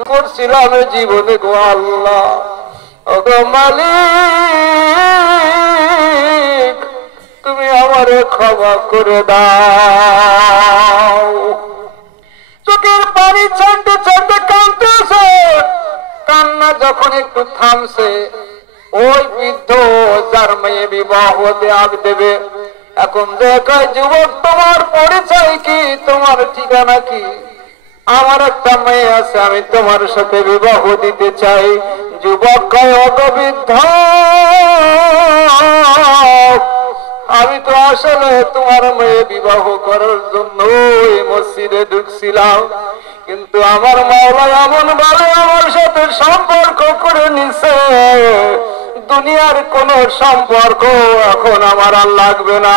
করছিলাম জীবনে গো আল্লাহ, ওগো মালিক, তুমি আমারে ক্ষমা করে দাও। চোখের পানি ছাড়তে ছাড়তে কাঁদতেছে। কান্না যখন একটু থামছে, ওই বৃদ্ধ যার মেয়ে বিবাহ দেবে এখন যে কয়, যুবক তোমার পরিচয় কি, তোমার ঠিকানা কি? আমার একটা মেয়ে আছে, আমি তোমার সাথে বিবাহ দিতে চাই। যুবক কয়, ওগো বৃদ্ধ, আমি তো আসলে তোমার মেয়ে বিবাহ করার জন্য এই মসজিদে ঢুকছিলাম, কিন্তু আমার মাওলা এমন ভাবে আমার সাথে সম্পর্ক করে নিছে, দুনিয়ার কোন সম্পর্ক এখন আমার আর লাগবে না।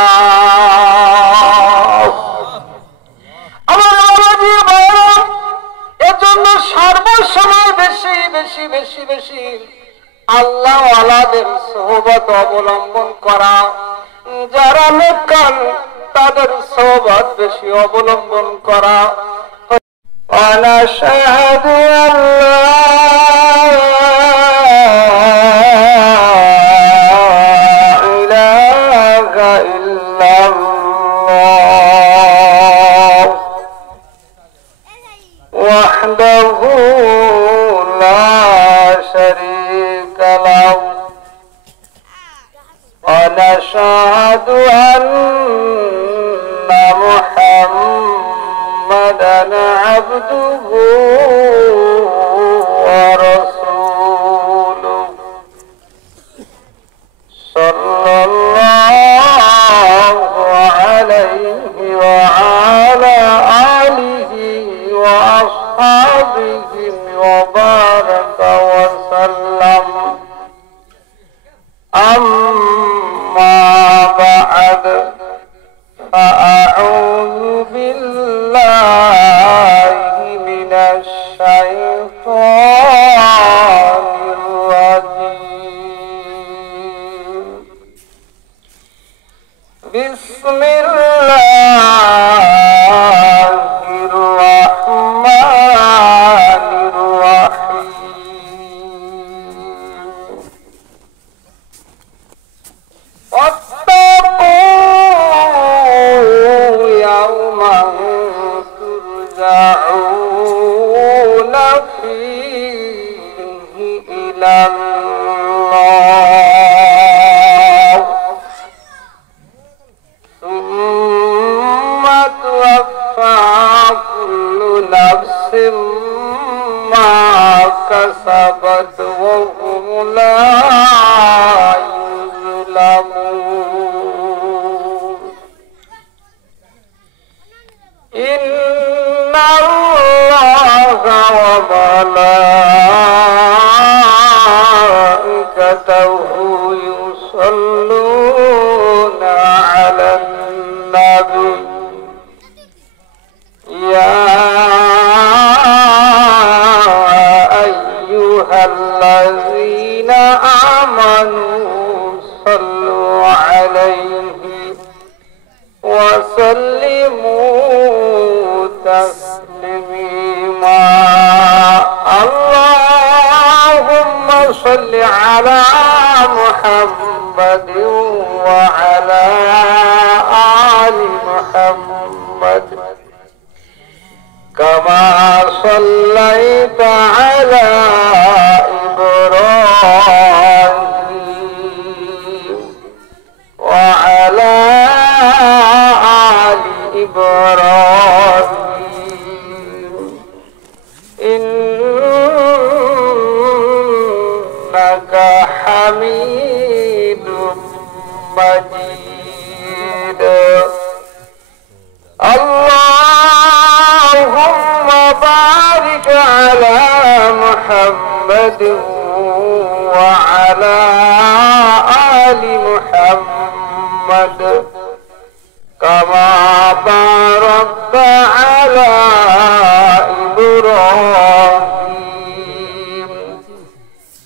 আমার বাবাজি বড়, এজন্য সর্বসময় বেশি বেশি বেশি বেশি আল্লাহ ওয়ালাদের সোহবত অবলম্বন করা, যারা নেককার তাদের সোহবত বেশি অবলম্বন করা। ونشهد أن لا إله إلا الله وحده لا شريك له ونشهد أن محمدا عبده ورسوله صلى الله عليه وعلى آله وأصحابه وبارك وسلم. أما بعد، فأعوذ بالله من الشيطان الرجيم. بسم الله الرحمن الرحيم. يوما ترجعون فيه إلى الله ثم توفى كل نفس ما كسبت وهم لا يظلمون. إن الله وملائكته يصلون على النبي يا أيها الذين آمنوا صلوا عليه وسلموا تسليما. اللهم صل على محمد وعلى آل محمد كما صليت على إبراهيم وعلى آل إبراهيم إنك حميد مجيد. اللهم بارك على محمد وعلى آل محمد كما باركت على إبراهيم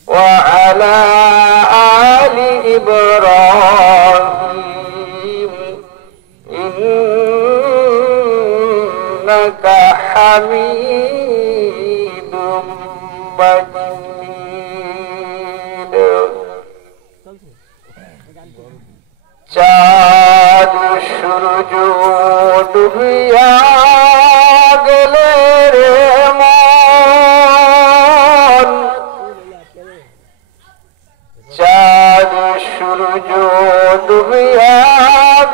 وعلى آل إبراهيم إنك حميد مجيد চাঁদ সূর্য ডুবিয়া গেলে রে মন চাঁদ সূর্য ডুবিয়া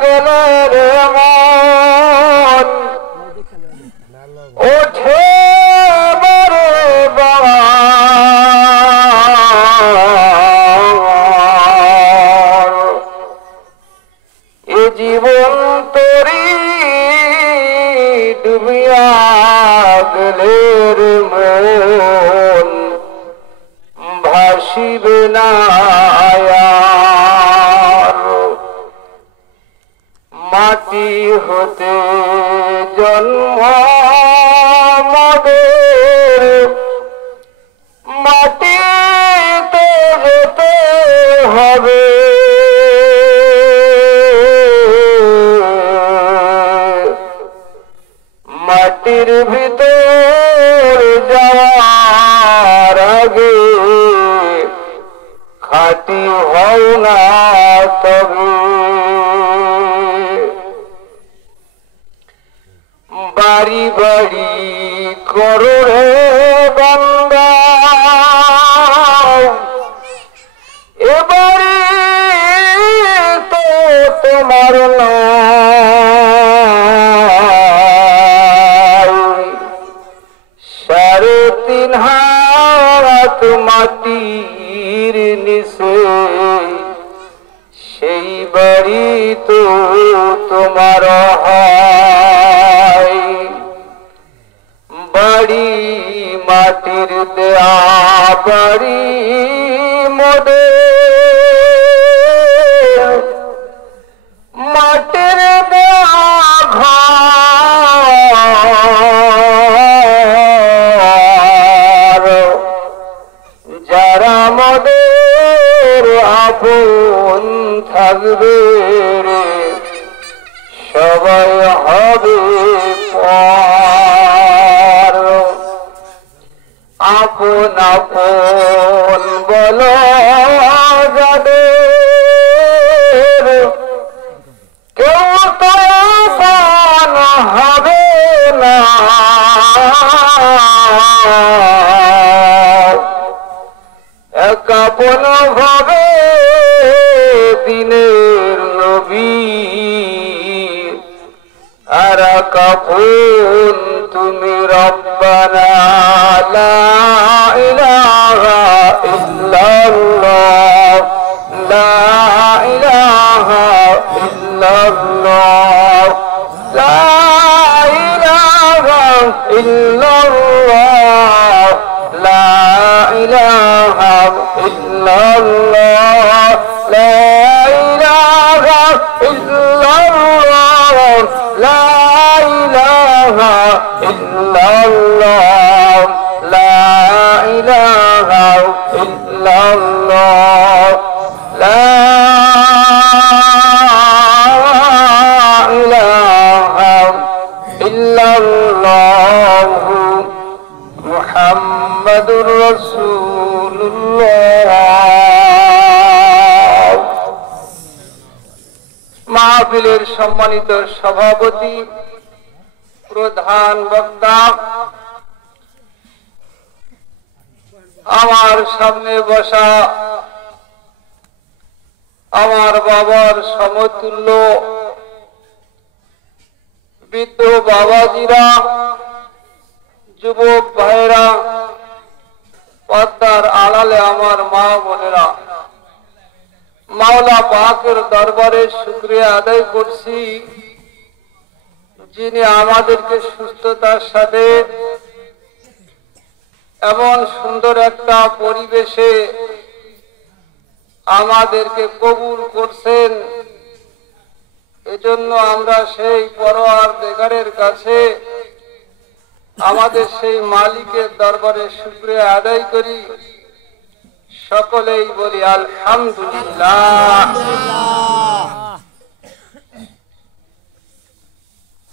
গেলে রে মন ওঠে বরে বাবা এ জীবন তোরি ডুবিয়া গেলে রে মন ভাসিবে না মাটি হতে জন্ম মোদের মাটিতে যেতে হবে মাটির ভিতর যাওয়ার আগে খাঁটি হও না তবে বাড়ি বাড়ি করো রে বান্দা এবারে তো তোমার সাড়ে 3 হাত মাটির নিচে সেই বাড়ি তো তোমার হয় বাড়ি মাটির দেয়া বাড়ি মোদের মাটির দেয়া ঘর যারা মোদের আপন থাকবে রে সবাই হবে পর আপন আপন বলো যাদের কেউ তো আপন হবে না এক আপন ভাবে দিনের নবী আর কাপুন তুমি রব্বানা লা ইলাহা ইল্লাল্লাহ লা ইলাহা ইল্লাল্লাহ লা ইলাহা ইল্লাল্লাহ লা ইলাহা ইল্লাল্লাহ লা ইলাহা ইল্লাল্লাহ লা ইলাহা ইল্লাল্লাহ লা ইলাহা ইল্লাল্লাহ লা ইলাহা ইল্লাল্লাহ মুহাম্মাদুর রাসূলুল্লাহ মাহফিলের সম্মানিত সভাপতি প্রধান বক্তা আমার সামনে বসা আমার বাবার সমতুল্য বৃদ্ধ বাবাজিরা যুবক ভাইরা পর্দার আড়ালে আমার মা বোনেরা মাওলা পাকের দরবারে শুকরিয়া আদায় করছি যিনি আমাদেরকে সুস্থতার সাথে এমন সুন্দর একটা পরিবেশে আমাদেরকে কবুল করছেন এজন্য আমরা সেই পরওয়ারদিগারের কাছে আমাদের সেই মালিকের দরবারে শুকরিয়া আদায় করি সকলেই বলি আলহামদুলিল্লাহ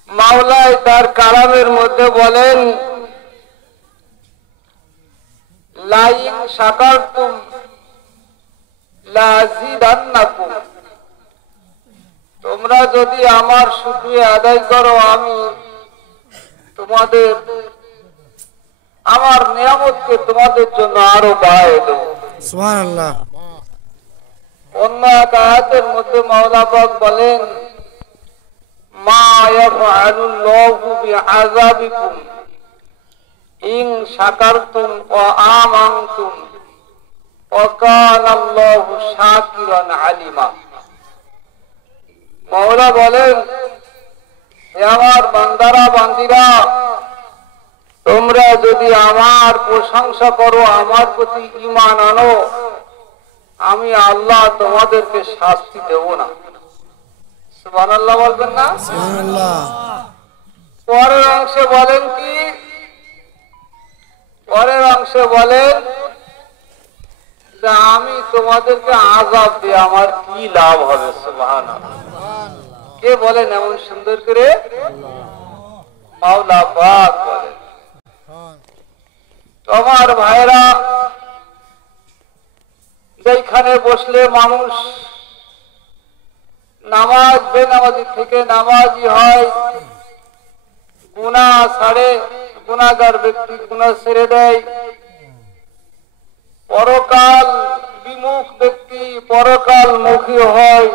মাওলাই তার কালামের মধ্যে বলেন লাইন শাকারতুম লাযিদান্নাকুম, তোমরা যদি আমার শুকরিয়া আদায় করো আমি তোমাদের আমার নিয়ামতকে তোমাদের জন্য আরো বাড়িয়ে দেব। সুবহানাল্লাহ। অন্য এক আয়াতের মধ্যে মাওলা পাক বলেন, মা ইয়াফআলুল্লাহু বিআযাবিকুম ইন শাকারতুম ওয়া আমানতুম ওয়া কানাল্লাহু শাকিরান আলিমা। মাওলা বলেন, হে আমার বান্দারা বান্দিরা, তোমরা যদি আমার প্রশংসা করো, আমার প্রতি ঈমান আনো, আমি আল্লাহ তোমাদেরকে শাস্তি দেব না। সুবহানাল্লাহ বলবেন না? সুবহানাল্লাহ। পরের অংশে বলেন কি? পরের অংশে বলেন যে আমি তোমাদেরকে আযাব দিয়ে আমার কি লাভ হবে? সুবহানাল্লাহ। কে বলেন এমন সুন্দর করে? মাওলা পাক বলেন। তোমার ভাইরা, যেখানে বসলে মানুষ নামাজ বেনামাজি থেকে নামাজি হয়, গুনাহ ছাড়ে, গুনাহগার ব্যক্তি গুনাহ ছেড়ে দেয়, পরকাল বিমুখ ব্যক্তি পরকাল মুখী হয়,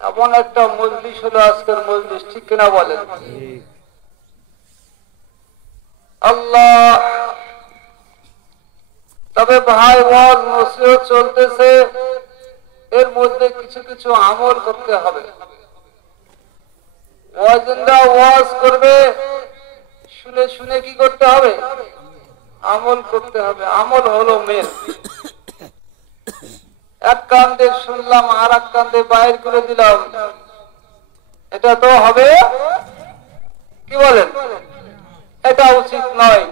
এমন একটা মজলিস হলো আজকের মজলিস। ঠিক কিনা বলেন? আল্লাহ। তবে ভাই ওয়াজ নসিহত চলতেছে, এর মধ্যে কিছু কিছু আমল করতে হবে। ওয়াজিনরা ওয়াজ করবে, শুনে শুনে কি করতে হবে? আমল করতে হবে। আমল হলো মেল। এক কান্দে শুনলাম আর এক কান্দে বাইর করে দিলাম, এটা তো হবে? কি বলেন? এটা উচিত নয়।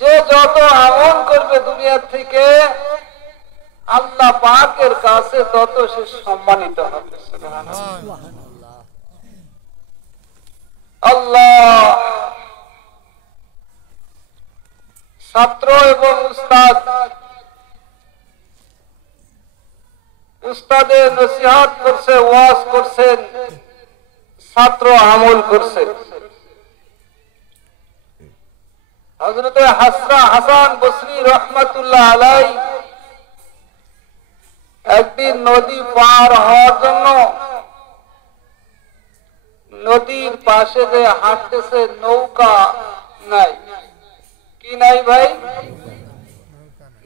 যে যত আমল করবে দুনিয়ার থেকে আল্লাহ পাকের কাছে তত সে সম্মানিত হবে। আল্লাহ। ছাত্র এবং উস্তাদ, উস্তাদে নসিহত করছে, ওয়াজ করছেন, ছাত্র আমল করছে। হযরত হাসান বসরি রহমাতুল্লাহ আলাইহি একদিন নদী পার হওয়ার জন্য নদীর পাশে যে হাঁটতেছে, নৌকা নাই। কি নাই ভাই?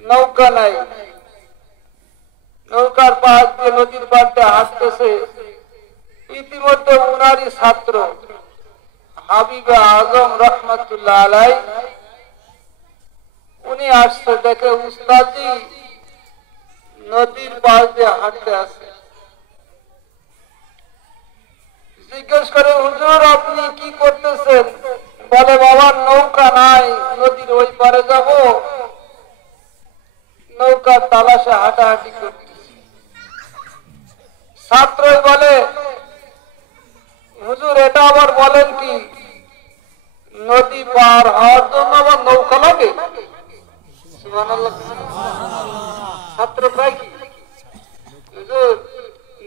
নৌকা নাই। নৌকার পাশ দিয়ে নদীর পাড়ে হাঁটতেছে। ইতিমধ্যে উনারই ছাত্র হাবিবে আজম রহমাতুল্লাহ আলাইহি উনি আসছে, দেখে উস্তাদজি নদীর পাশ দিয়ে হাঁটতে আছে। জিজ্ঞেস করে, হুজুর আপনি কি করতেছেন? বলে, বাবা নৌকা নাই, নদীর ওই পারে যাব, নৌকার তালাশে হাঁটাহাঁটি করতেছি। ছাত্রই বলে, হুজুর এটা আবার বলেন কি, নদী পার হওয়ার জন্য আবার নৌকা লাগে? সুবহানাল্লাহ। ছাত্র কয় কি, হুজুর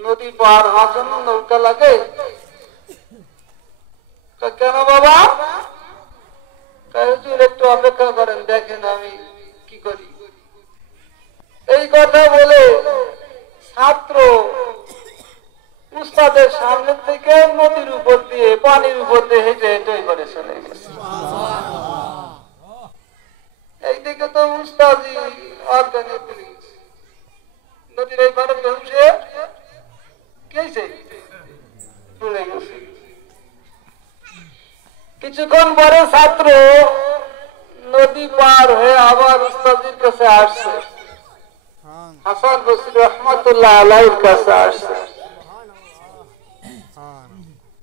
নদী পার হওয়ার জন্য নৌকা লাগে? কেন বাবা? হুজুর একটু অপেক্ষা করেন, দেখেন আমি কি করি। এই কথা বলে ছাত্র উস্তাদের সামনে থেকে নদীর উপর দিয়ে, পানির উপর দিয়ে হেঁটে হেঁটে করে চলে গেছে। এইদিকে তো উস্তাদি অজ্ঞানে নদীর এই পারে পৌঁছে গেছে, চলে গেছে। কিছুক্ষণ পরে ছাত্র নদী পার হয়ে আবার উস্তাদির কাছে আসছে, হাসান বসরি রহমাতুল্লাহ আলাইহির কাছে আসছে।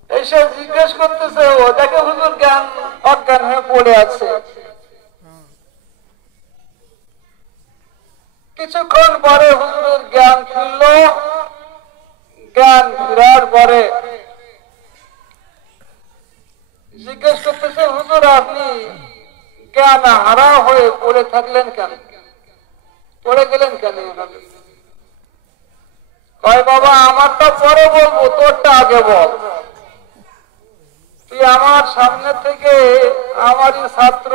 এসে জিজ্ঞেস করতেছে, ও দেখে হুজুর জ্ঞান অজ্ঞান হয়ে পড়ে আছে। কিছুক্ষণ পরে হুজুরের জ্ঞান ফিরল। জ্ঞান ফিরার পরে জিজ্ঞেস করতেছে, হুজুর আপনি জ্ঞান হারা হয়ে পড়ে থাকলেন কেন, পড়ে গেলেন কেন? কয় বাবা আমারটা পরে বলবো, তোরটা আগে বল। তুই আমার সামনে থেকে আমারই ছাত্র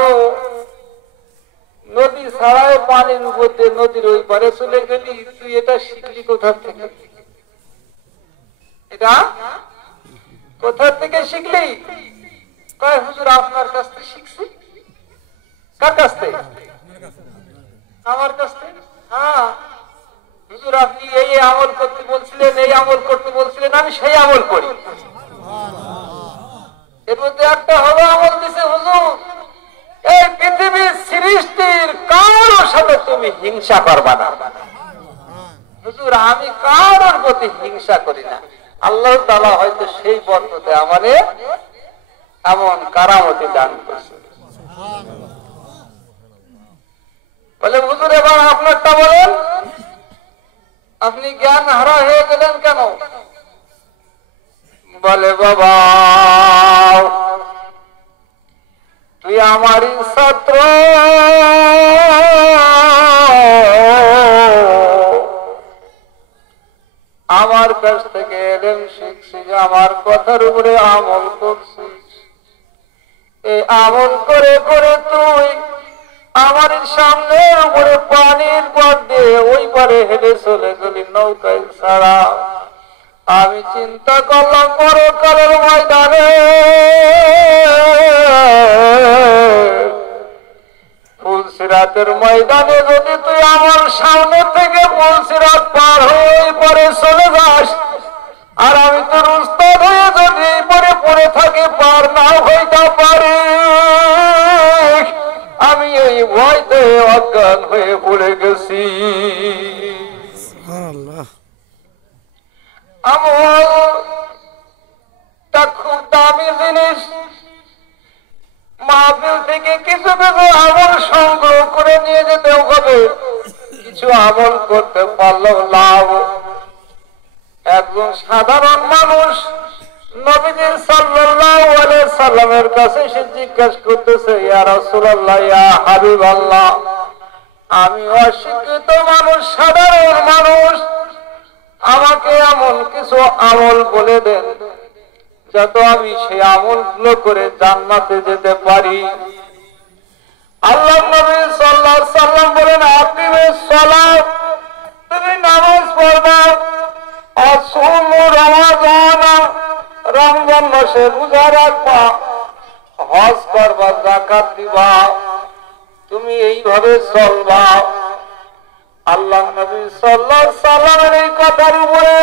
নদী ছাড়ায় পানির উপর দিয়ে নদীর ওই পারে চলে গেলি, তুই এটা শিখলি কোথা থেকে? এটা কোথা থেকে শিখলি? কয় হুজুর আপনার কাছ থেকে শিখছি। কার কাছ থেকে? আমার কাছ থেকে। হ্যাঁ হুজুর আপনি এই আমল করতে বলছিলেন, এই আমল করতে বলছিলেন, আমি সেই আমল করি। এর মধ্যে একটা হলো আমল দিছে হুজুর, এই পৃথিবীর সৃষ্টির কারোর সাথে তুমি হিংসা করবা না। হুজুর আমি কারোর প্রতি হিংসা করি না। আল্লাহ তাআলা হয়তো সেই বরকতে আমাদের এমন কারামতি দান করছে। বলে হুজুর এবার আপনারটা বলেন, আপনি জ্ঞান হারা হয়ে গেলেন কেন? বলে বাবা তুই আমারই ছাত্র, আমার কাছ থেকে এলেম শিখছিস, আমার কথার উপরে আমল করছিস। এই আমল করে করে তুই আমার সামনের উপরে পানির পর দিয়ে ওই পারে হেঁটে চলে গেলি নৌকায় ছাড়া। আমি চিন্তা করলাম পরকালের ময়দানে ফুলসিরাতের ময়দানে যদি তুই আমার সামনে থেকে ফুলসিরাত পার হয়ে পরে চলে যাস, আর আমি তোর উস্তাদ হয়ে যদি এই পরে পড়ে থাকি, পার না হইতে পারি, আমি এই ভয়তে অজ্ঞান হয়ে পড়ে গেছি। আমলটা খুব দামি জিনিস। মাহফিল থেকে কিছু কিছু আমল সংগ্রহ করে নিয়ে যেতে হবে। কিছু আমল করতে পারলেও লাভ। একজন সাধারণ মানুষ নবীজি সাল্লাল্লাহু আলাইহি সাল্লামের কাছে এসে জিজ্ঞাসা করতেছে, ইয়া রাসূলুল্লাহ, ইয়া হাবিবাল্লাহ, আমি অশিক্ষিত মানুষ, সাধারণ মানুষ, আমাকে এমন কিছু আমল বলে দেন যাতে আমি সেই আমলগুলো করে জান্নাতে যেতে পারি। আল্লাহর নবী সাল্লাল্লাহু আলাইহি সাল্লাম বলেন, আপনি সালাত, তুমি নামাজ পড়বা, আসুম রমাদান, রমজান মাসে রোজা রাখবা, হজ করবা, যাকাত দিবা, তুমি এইভাবে চলবা। আল্লাহ নবী সাল্লাল্লাহু আলাইহি সাল্লামের এই কথার উপরে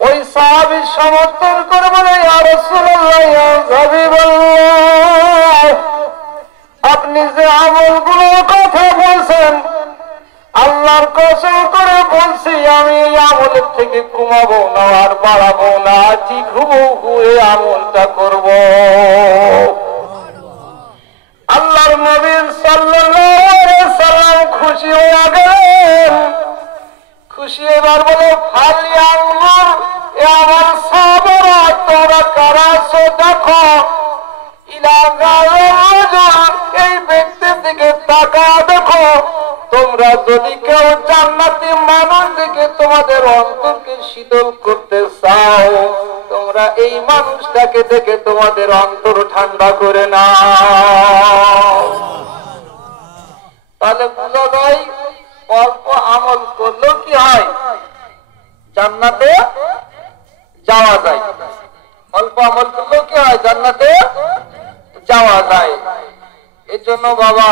ওই সাহাবী সমর্থন করে বলে, ইয়া রাসূলুল্লাহ, ইয়া হাবিবাল্লাহ, আপনি যে আমলগুলোর কথা বলছেন, আল্লাহর কসম করে বলছি আমি এই আমলের থেকে কমাবো না আর বাড়াবো না, ঠিক হুবহু এই আমলটা করব। আল্লাহর নবী সাল্লাল্লাহু আলাইহি সাল্লাম খুশি হয়ে গেলেন। খুশি এবার বলে, ফালিয়ানজুর, আমার সাহাবারা তোমরা কারা আছো দেখো, ইলা গায়রাজুল, এই ব্যক্তির দিকে তাকাও দেখো। তোমরা যদি কেউ জান্নাতি মানুষ দেখে তোমাদের অন্তরকে শীতল করতে চাও, তোমরা এই মানুষটাকে দেখে তোমাদের অন্তর ঠান্ডা করে নাও। তাহলে বোঝা যায় অল্প আমল করলেও কি হয়, জান্নাতে যাওয়া যায়। অল্প আমল করলেও কি হয়, জান্নাতে যাওয়া যায়। এর জন্য বাবা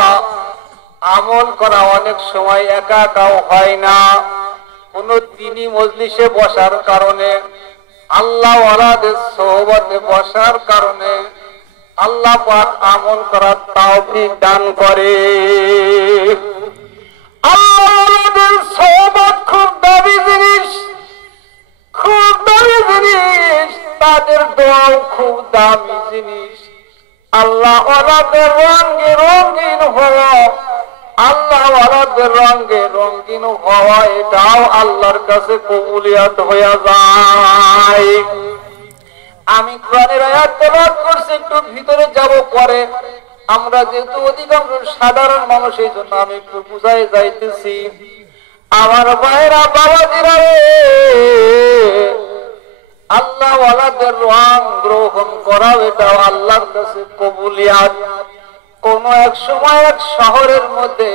আমল করা অনেক সময় একা একাও হয় না। কোন দিনই মজলিসে বসার কারণে, আল্লাহ ওয়ালাদের সোহবতে বসার কারণে আল্লাহ পাক আমল করার তৌফিক দান করে। আল্লাহ ওয়ালাদের সোহবত খুব দামি জিনিস, খুব দামি জিনিস। তাদের দোয়াও খুব দামি জিনিস। আল্লাহ ওয়ালাদের রঙে রঙিন হওয়া, আল্লাহ ওয়ালাদের রঙে রঙিন হওয়া, এটাও আল্লাহর কাছে কবুলিয়াত হয়ে যায়। আমি কোরআনের আয়াত তেলাওয়াত করছি, একটু ভিতরে যাব পরে। আমরা যেহেতু অধিকাংশ সাধারণ মানুষ, এই জন্য আমি একটু বুঝাই যাইতেছি। আমার ভাইরা বাবাজিরা রে, আল্লাহ ওয়ালাদের রং গ্রহণ করা এটা আল্লাহর কাছে কবুলিয়াত। কোন এক সময় এক শহরের মধ্যে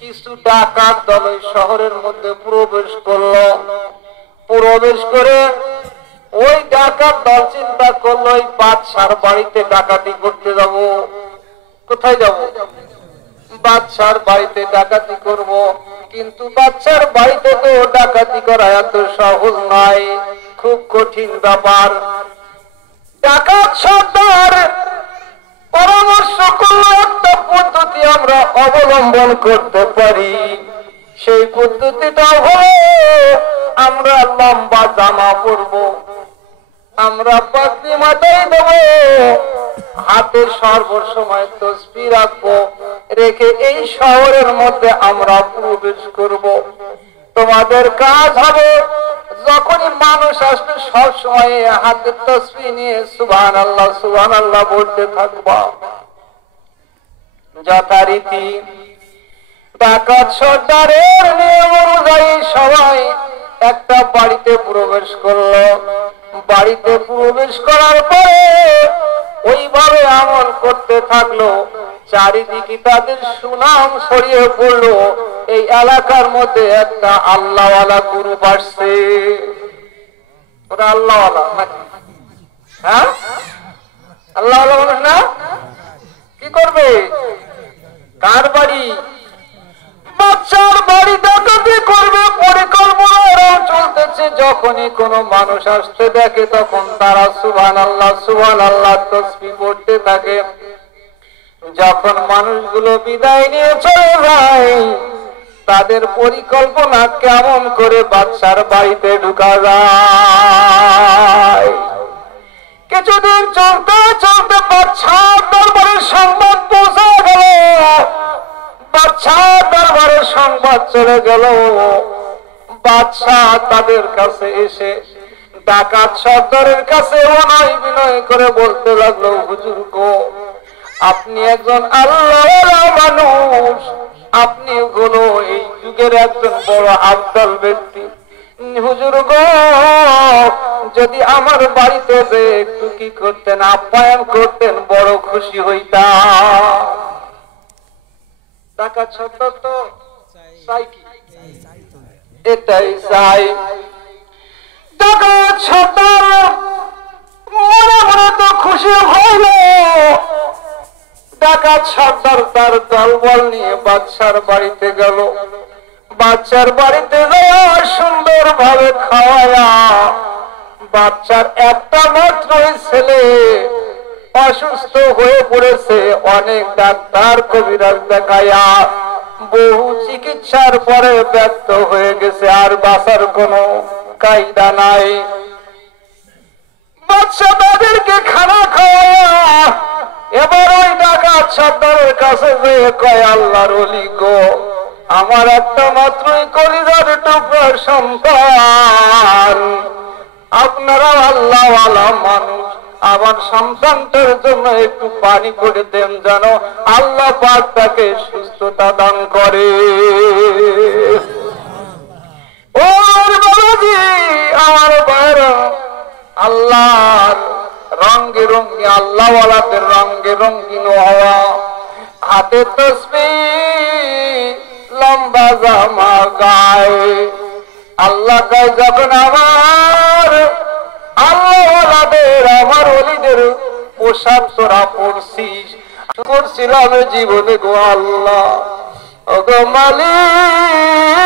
কিছু ডাকাত দল ওই শহরের মধ্যে প্রবেশ করলো। প্রবেশ করে ওই ডাকাত দল চিন্তা করলো ওই বাদশার বাড়িতে ডাকাতি করতে যাব। কোথায় যাব? বাদশার বাড়িতে ডাকাতি করব। কিন্তু বাদশার বাড়িতে তো ডাকাতি করা এত সহজ নয়, খুব কঠিন ব্যাপার। ডাকাত সর্দার পরামর্শ করলো একটা পদ্ধতি আমরা অবলম্বন করতে পারি। সেই পদ্ধতিটা হলো আমরা লম্বা জামা পরব, আমরা পাগড়ি মাথায় দেব, হাতে সর্বসময় তসবিহ রাখবো, রেখে এই শহরের মধ্যে আমরা প্রবেশ করব। তোমাদের কাজ হবে যখনই মানুষ আসবে সব সময় হাতে তসবিহ নিয়ে সুবহানাল্লাহ সুবহানাল্লাহ বলতে থাকবা। যথারীতি ডাকাত সর্দারের নিয়ম অনুযায়ী সবাই একটা বাড়িতে প্রবেশ করলো। বাড়িতে প্রবেশ করার পরে ওইভাবে আমল করতে থাকলো। চারিদিকে তাদের সুনাম ছড়িয়ে পড়লো। এই এলাকার মধ্যে একটা আল্লাহওয়ালা গ্রুপ আসছে। ওরা আল্লাহওয়ালা নাকি? হ্যাঁ, আল্লাহওয়ালা মানুষ না? কি করবে? কার বাড়ি? বাচ্চার বাড়ি ডাকাতি করবে। পরিকল্পনা চলতেছে। যখনই কোনো মানুষ আসতে দেখে তখন তারা সুবহানাল্লাহ সুবহানাল্লাহ তাসবিহ পড়তে থাকে। যখন মানুষগুলো বিদায় নিয়ে চলে যায়, তাদের পরিকল্পনা কেমন করে বাদশার বাড়িতে ঢুকা যায়। কিছুদিন চলতে চলতে বাদশার দরবারে সংবাদ পৌঁছে গেল। বাদশার দরবারে সংবাদ চলে গেল। বাদশাহ তাদের কাছে এসে ডাকাত সর্দারের কাছে অনয় বিনয় করে বলতে লাগলো, হুজুর গো, আপনি একজন আল্লাহওয়ালা মানুষ, আপনি হলো এই যুগের একজন বড় আফদল ব্যক্তি। হুজুর গো, যদি আমার বাড়িতে যে একটু কি করতেন, আপ্যায়ন করতেন, বড় খুশি হইতাম। ডাকাত সর্দার তো চাই কি? এটাই চাই। ডাকাত সর্দার মনে মনে তো খুশি হইল। ডাকাত সর্দার তার দলবল নিয়ে বাদশার বাড়িতে গেল। বাচ্চার বাড়িতে যাওয়া সুন্দর ভাবে খাওয়ায়া, বাচ্চার একটা মাত্র ছেলে অসুস্থ হয়ে পড়েছে। অনেক ডাক্তার কবিরাজ দেখায়া বহু চিকিৎসার পরে ব্যর্থ হয়ে গেছে, আর বাঁচার কোনো কায়দা নাই। বাচ্চা তাদেরকে খানা খাওয়া এবার ওই ডাকাত সর্দারের কাছে যেয়ে কয়, আল্লাহর ওলি গো, আমার একটা মাত্রই কলিজার টুকরার সন্তান, আপনারা আল্লাহওয়ালা মানুষ, আমার সন্তানটার জন্য একটু পানি করে দেন, যেন আল্লাহ পাক তাকে সুস্থতা দান করে। ও বাবাজি, আমার ভাইরা, আল্লাহর রঙে রঙে আল্লাহওয়ালাদের রঙে রঙিন হওয়া, হাতে তসবিহ, লম্বা জামা গায়ে। আল্লাহ কয়, যখন আমার আল্লাহওয়ালাদের, আমার ওলিদের পোশাক তোরা পরছিস, করছিলাম জীবনে গো আল্লাহ, ওগো মালিক,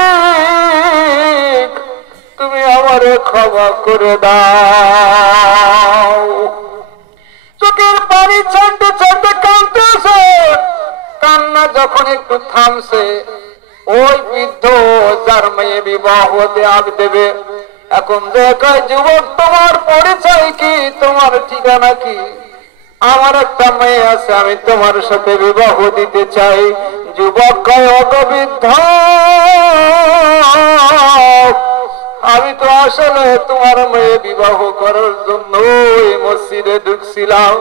তুমি আমারে ক্ষমা করে দাও। চোখের পানি ছাড়তে ছাড়তে কাঁদতেছে। কান্না যখন একটু থামছে, ওই বৃদ্ধ যার মেয়ে বিবাহ দেবে, এখন দেখায়, যুবক, তোমার পরিচয় কি, তোমার ঠিকানা কি? আমার একটা মেয়ে আছে, আমি তোমার সাথে বিবাহ দিতে চাই। যুবক কয়, ওগো বৃদ্ধ, আমি তো আসলে তোমার মেয়ে বিবাহ করার জন্য এই মসজিদে ঢুকছিলাম,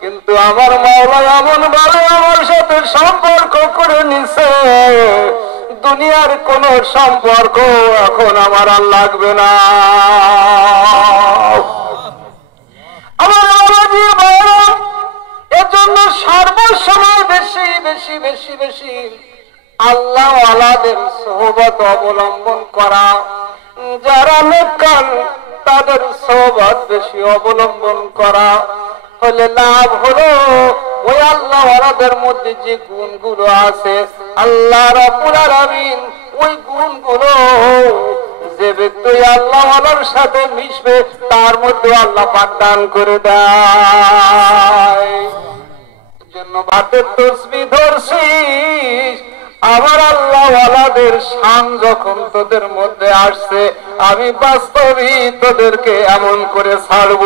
কিন্তু আমার মাওলা এমন ভাবে আমার সাথে সম্পর্ক করে নিছে, দুনিয়ার কোন সম্পর্ক এখন আমার আর লাগবে না। আমার বাবাজি ভাইরা, এজন্য সর্বসময় বেশি বেশি বেশি বেশি আল্লাহ ওয়ালাদের সোহবত অবলম্বন করা, যারা নেককার তাদের সোহবত বেশি অবলম্বন করা হলে লাভ হলো ওই আল্লাহ ওয়ালাদের মধ্যে যে গুণগুলো আছে আল্লাহ রাব্বুল আলামিন ওই গুণগুলো যে ব্যক্তি আল্লাহ ওয়ালার সাথে মিশবে তার মধ্যে আল্লাহ পাক দান করে দেয়। জন্য বাতের তসবিহ ধরছিস, আমার আল্লাহ ওয়ালাদের শান যখন তোদের মধ্যে আসছে, আমি বাস্তবই তোদেরকে এমন করে ছাড়ব।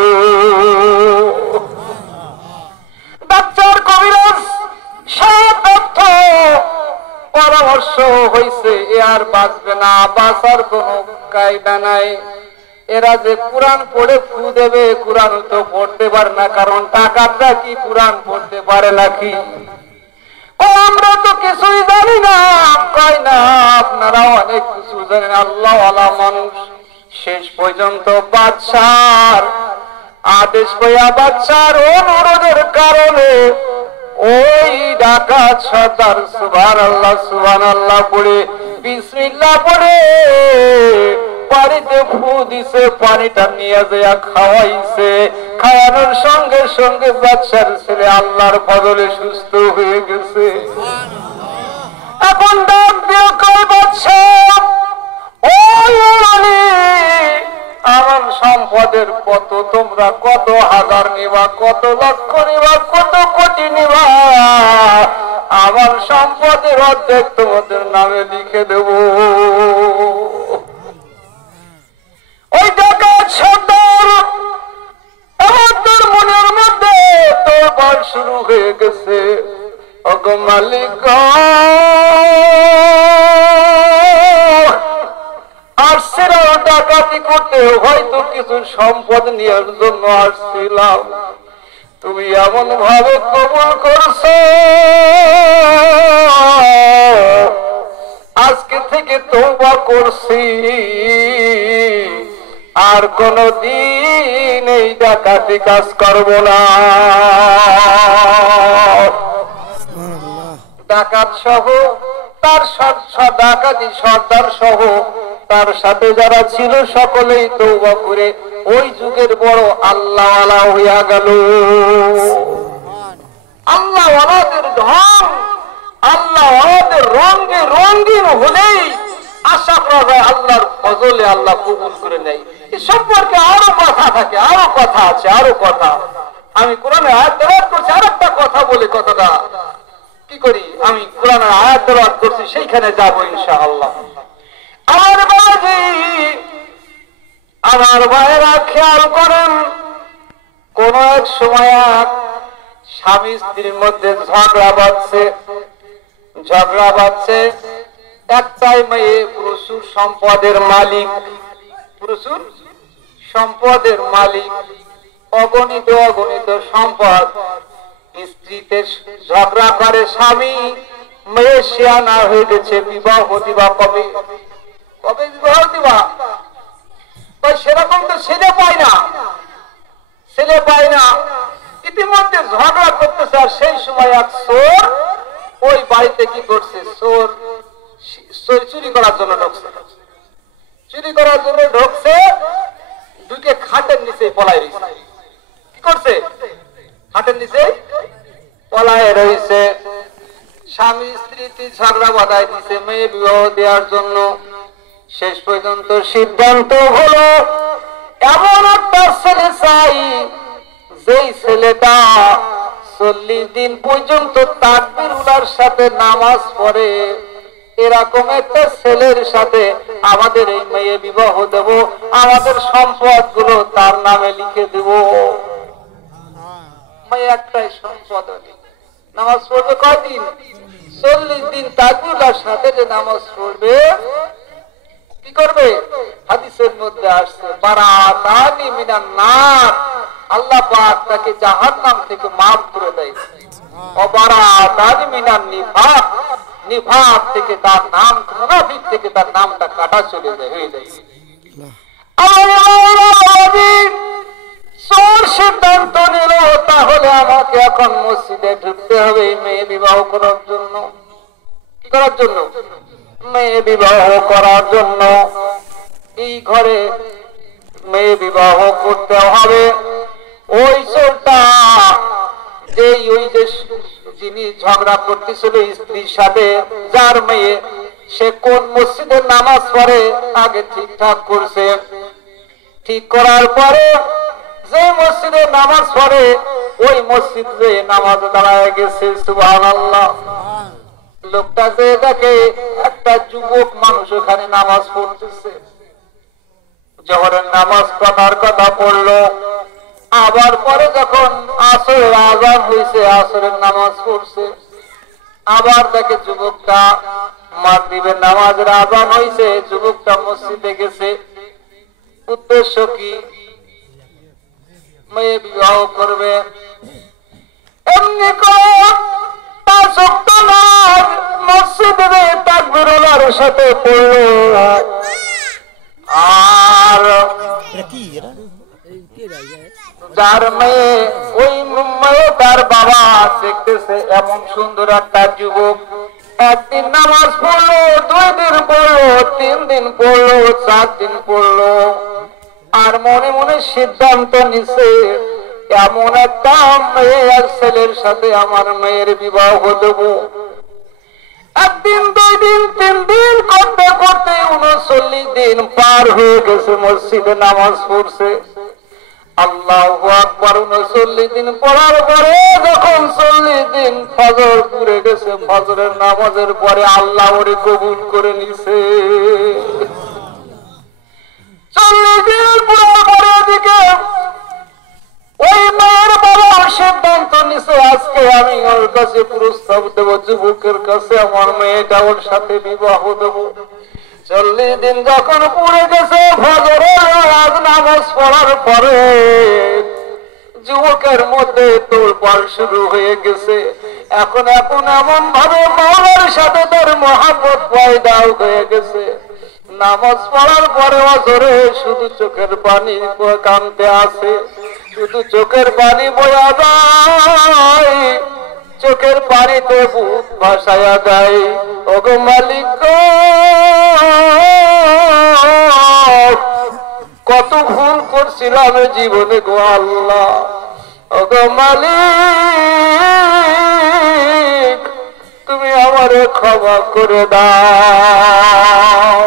ডাক্তার কবিরাজ সব তথ্য পরামর্শ হয়েছে, এ আর বাঁচবে না, বাঁচার কোন কায়দা নাই। এরা যে কোরআন পড়ে ফু দেবে, কোরআন তো পড়তে পারে না, কারণ টাকাটা কি কোরআন পড়তে পারে নাকি? আমরা তো কিছুই জানি না, কয় না আপনারা অনেক কিছু জানেন। আল্লাহ ওয়ালা মানুষ শেষ পর্যন্ত বাদশার আদেশ পাইয়া, বাদশার অনুরোধের কারণে ওই ডাকাত সর্দার সুবহানাল্লাহ পড়ে বিসমিল্লাহ পড়ে পানিতে ফু দিছে, পানিটা নিয়ে যায় খাওয়াইছে। খাওয়ানোর সঙ্গে সঙ্গে বাদশার ছেলে আল্লাহর ফজলে সুস্থ হয়ে গেছে। এখন ডাক দিয়ে কয়, বাদশা আমার সম্পদের কত তোমরা কত হাজার নিবা, কত লক্ষ নিবা, কত কোটি নিবা, আমার সম্পদের অর্ধেক তোমাদের নামে লিখে দেব। ওই ডাকাত সর্দার আমাদের মনের মধ্যে তোলপাড় শুরু হয়ে গেছে। ওগো মালিক, আসছিলাম ডাকাতি করতে, হয়তো কিছু সম্পদ নেওয়ার জন্য আসছিলাম, তুমি এমন ভাবে কবুল করছো, আজকে থেকে তওবা করছি, আর কোনদিন এই ডাকাতি কাজ করব না। ডাকাত সহ তার ডাকাতি সর্দার সহ তার সাথে যারা ছিল সকলেই তওবা করে ওই যুগের বড় আল্লাহ ওয়ালা হইয়া গেল। আল্লাহ ওয়ালাদের ঢং, আল্লাহ ওয়ালাদের রঙে রঙিন হলেই আশা করা যায় আল্লাহর ফজলে আল্লাহ কবুল করে নেয়। এই সম্পর্কে আরো কথা থাকে, আরো কথা আছে, আরো কথা। আমি কোরআনে আয়াত তেলাওয়াত করছি, আরেকটা কথা বলে কথাটা কি করি, আমি কোরআনের আয়াত তেলাওয়াত করছি, সেইখানে যাবো ইনশাআল্লাহ। আমার বাবাজি, আমার ভাইয়েরা খেয়াল করেন, কোন এক সময় স্বামী স্ত্রীর মধ্যে ঝগড়া বাঁধছে। একটাই মেয়ে প্রচুর সম্পদের মালিক, অগণিত সম্পদ। স্ত্রীতে ঝগড়া করে স্বামী, মেয়ে শিয়ানা হয়ে গেছে, বিবাহ দিবা কবে বিবাহ দিবা? সেরকম তো ছেলে পায় না। ইতিমধ্যে ঝগড়া করতেছে, আর সেই সময় এক চোর ওই বাড়িতে কি করছে, চোর চুরি করার জন্য ঢুকছে, ঢুকে খাটের নিচে পলায় রয়েছে। কি করছে? খাটের নিচে পলায় রয়েছে। স্বামী স্ত্রী ঝগড়া বাঁধায় দিছে মেয়ে বিবাহ দেওয়ার জন্য। শেষ পর্যন্ত সিদ্ধান্ত হলো এমন একটা ছেলে চাই, যেই ছেলেটা 40 দিন পর্যন্ত তাকবীরুল্লাহর সাথে নামাজ পড়ে, এরকম একটা ছেলের সাথে আমাদের এই মেয়ে বিবাহ দেব, আমাদের সম্পদ গুলো তার নামে লিখে দেব। মেয়ে একটাই সম্পদ, নামাজ পড়বে কয়দিন? 40 দিন তাকবীরুল্লাহর সাথে যে নামাজ পড়বে, কি করবে? হাদিসের মধ্যে আসছে বারাতানি মিনান নার, আল্লাহ পাক তাকে জাহান্নাম থেকে মাফ করে দেয়। ওয়াবারাতানি মিনান নিফাক, নিফাক থেকে তার নাম, মুনাফিক থেকে তার নামটা কাটা চলে যায়, হয়ে যায়। সিদ্ধান্ত নিল তাহলে আমাকে এখন মসজিদে ঢুকতে হবে মেয়ে বিবাহ করার জন্য। কি করার জন্য? মেয়ে বিবাহ করার জন্য। এই ঘরে মেয়ে বিবাহ করতে হবে। ওই চোরটা যে ওই যে যিনি ঝগড়া করতেছিল স্ত্রীর সাথে, যার মেয়ে, সে কোন মসজিদের নামাজ পড়ে আগে ঠিকঠাক করছে। ঠিক করার পরে যে মসজিদে নামাজ পড়ে ওই মসজিদে নামাজ দাঁড়ায় গেছে। সুবহানাল্লাহ। লোকটা যে দেখে একটা যুবক মানুষ ওখানে নামাজ পড়তেছে, জোহরের নামাজ পড়ার কথা পড়লো। আবার পরে যখন আসরের আযান হয়েছে, আসরের নামাজ পড়ছে, আবার দেখে যুবকটা মাগরিবের নামাজের আযান হয়েছে, যুবকটা মসজিদে গেছে। উদ্দেশ্য কি? মেয়ে বিবাহ করবে। এমনি মসজিদে তাকবীরের সাথে পড়ল। আর যার মেয়ে, ওই মেয়ে তার বাবা দেখতেছে এমন সুন্দর একটা যুবক, একদিন নামাজ পড়লো, 2 দিন পড়লো, 3 দিন পড়লো, 4 দিন পড়লো, আর মনে মনে সিদ্ধান্ত নিছে এমন একটা মেয়ে আর ছেলের সাথে আমার মেয়ের বিবাহ দেব। একদিন, 2 দিন, 3 দিন করতে করতে 39 দিন পার হয়ে গেছে, মসজিদে নামাজ পড়ছে। আল্লাহু আকবার। 39 দিন পড়ার পরে যখন 40 দিন ফজর পুড়ে গেছে, ফজরের নামাজের পরে আল্লাহ ওরে কবুল করে নিছে। 40 দিন পড়ার পরে দিকে ওই মায়ের বাবা সিদ্ধান্ত নিছে আজকে আমি ওর কাছে প্রস্তাব দেব, যুবকের কাছে আমার মেয়েটা ওর সাথে বিবাহ দেব। 40 দিন যখন পুড়ে গেছে, ফজরের নামাজ পড়ার পরে যুবকের মধ্যে তোলপাড় শুরু হয়ে গেছে। এখন এমন ভাবে মাওলার সাথে তার মহব্বত পয়দা হয়ে গেছে। নামাজ পড়ার পরে অজরে শুধু চোখের পানি কানতে আসে, শুধু চোখের পানি বয়া যায়, চোখের পানিতে বুক ভাসায়া যায়। ওগো মালিক গো, কত ভুল করছিলাম জীবনে গো আল্লাহ। ওগো মালিক, তুমি আমারে ক্ষমা করে দাও।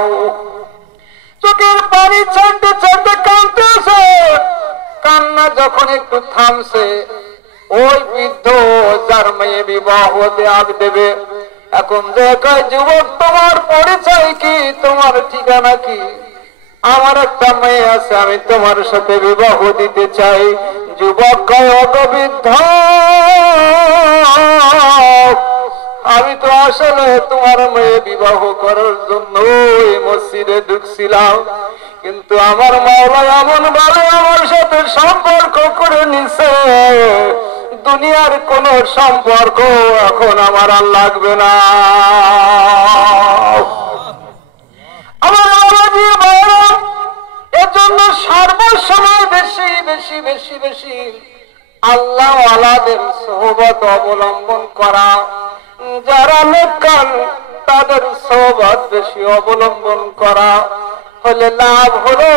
চোখের পানি ছাড়তে ছাড়তে কাঁদতেছে। কান্না যখন একটু থামছে, ওই বৃদ্ধ যার মেয়ে বিবাহ দেবে এখন যে কয়, যুবক তোমার পরিচয় কি, তোমার ঠিকানা কি? আমার একটা মেয়ে আছে, আমি তোমার সাথে বিবাহ দিতে চাই। যুবক কয়, ওগো বৃদ্ধ, আমি তো আসলে তোমার মেয়ে বিবাহ করার জন্য এই মসজিদে ঢুকছিলাম, কিন্তু আমার মাওলা এমন ভাবে আমার সাথে সম্পর্ক করে নিছে, দুনিয়ার কোন সম্পর্ক এখন আমার আর লাগবে না। আমার বাবাজি ভাইরা, এজন্য সর্বসময় বেশি বেশি বেশি বেশি আল্লাহ ওয়ালাদের সোহবত অবলম্বন করা। যারা নেককার তাদের সোহবত বেশি অবলম্বন করা হলে লাভ হলো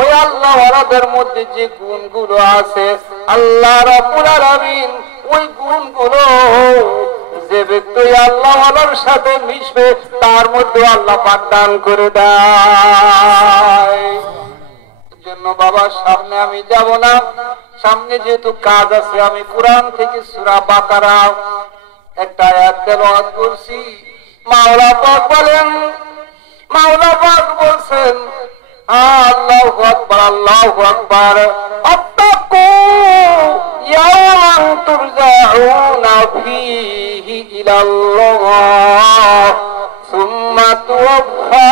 ওই আল্লাহ ওয়ালাদের মধ্যে যে গুণগুলো আছে, আল্লাহ রাব্বুল আলামিন ওই গুণগুলো যে ব্যক্তি আল্লাহ ওয়ালার সাথে মিশবে তার মধ্যে আল্লাহ পাক দান করে দেয়। জন্য বাবা, সামনে আমি যাব না, সামনে যেহেতু কাজ আছে, আমি কোরআন থেকে সূরা বাকারা একটা আয়াত তেলাওয়াত করছি। মাওলা পাক বলেন, মাওলা পাক বলছেন, আল্লাহু আকবার, আল্লাহু আকবার, আত্তাকু ইয়াওমান তুরজাউনা ফীহি ইলাল্লাহ সুম্মা তুওয়াফা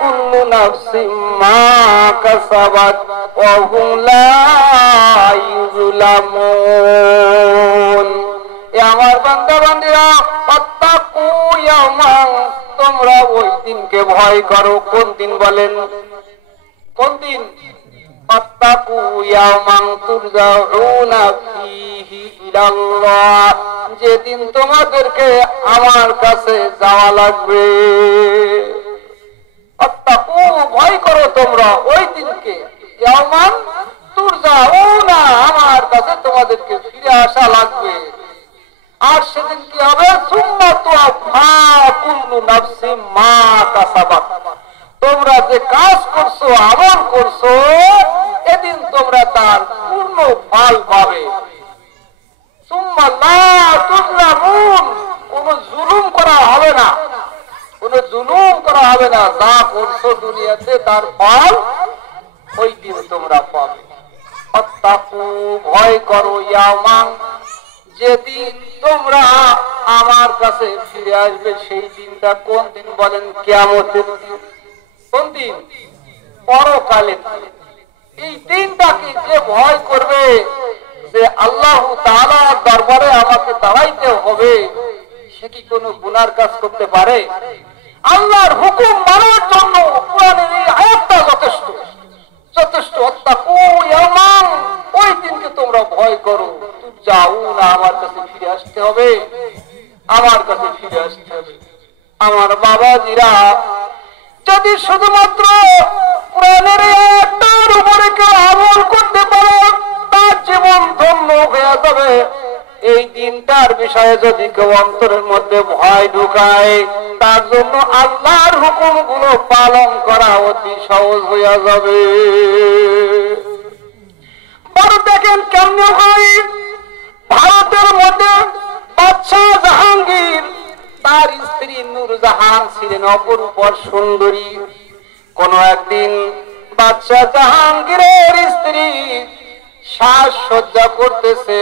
কুল্লু নাফসিম মা কাসাবাত ওয়া হুম লা ইউযলামুন। এ আমার বান্দা বান্দীরা, আত্তাকু ইয়াওমান, তোমরা ওই দিনকে ভয় করো। কোন দিন বলেন? কোন দিন? আত্তাকু ইয়াওমান তুরজাউনা ফীহি ইলাল্লাহ, যেদিন তোমাদেরকে আমার কাছে যাওয়া লাগবে। আত্তাকু, ভয় করো তোমরা ওই দিনকে, ইয়াওমান তুরজাউনা, আমার কাছে তোমাদেরকে ফিরে আসা লাগবে। আর সেদিন কি হবে? সুম্মা তুওয়াফা কুল্লু নাফসিম মা কাসাবাত, তোমরা যে কাজ করছো, আমল করছো, এদিন তোমরা তার পূর্ণ ফল পাবে। সুম্মা লা তুযলামুন, কোন জুলুম করা হবে না, কোন জুলুম করা হবে না। যা করছো দুনিয়াতে তার ফল ওই দিন তোমরা পাবে। আত্তাকু, ভয় করো, ইয়াওমান, যেদিন তোমরা আমার কাছে ফিরে আসবে। সেই দিনটা কোন দিন বলেন? কিয়ামতের দিন। কোন দিন? পরকালের দিন। এই দিনটাকে যে ভয় করবে যে আল্লাহ তাআলার দরবারে আমাকে দাঁড়াইতে হবে, সে কি কোনো গুনার কাজ করতে পারে? আল্লাহর হুকুম মানার জন্য কোরআনের এই আয়াতটা যথেষ্ট, যথেষ্ট। আত্তাকু ইয়াওমান, ওই দিনকে তোমরা ভয় করো। যাও না, আমার কাছে ফিরে আসতে হবে, আমার কাছে ফিরে আসতে হবে। আমার বাবাজিরা, যদি শুধুমাত্র কোরআনের একটার উপরে কেউ আমল করতে পারে, তার জীবন ধন্য হয়ে যাবে। এই দিনটার বিষয়ে যদি কেউ অন্তরের মধ্যে ভয় ঢুকায়, তার জন্য আল্লাহর হুকুমগুলো পালন করা অতি সহজ হয়ে যাবে। বড় দেখেন কেমন হয়, ভারতের মধ্যে বাদশাহ জাহাঙ্গীর, তার স্ত্রী নূরজাহান ছিলেন অপরূপর সুন্দরী। কোন একদিন বাদশাহ জাহাঙ্গীরের স্ত্রী সাজসজ্জা করতেছে,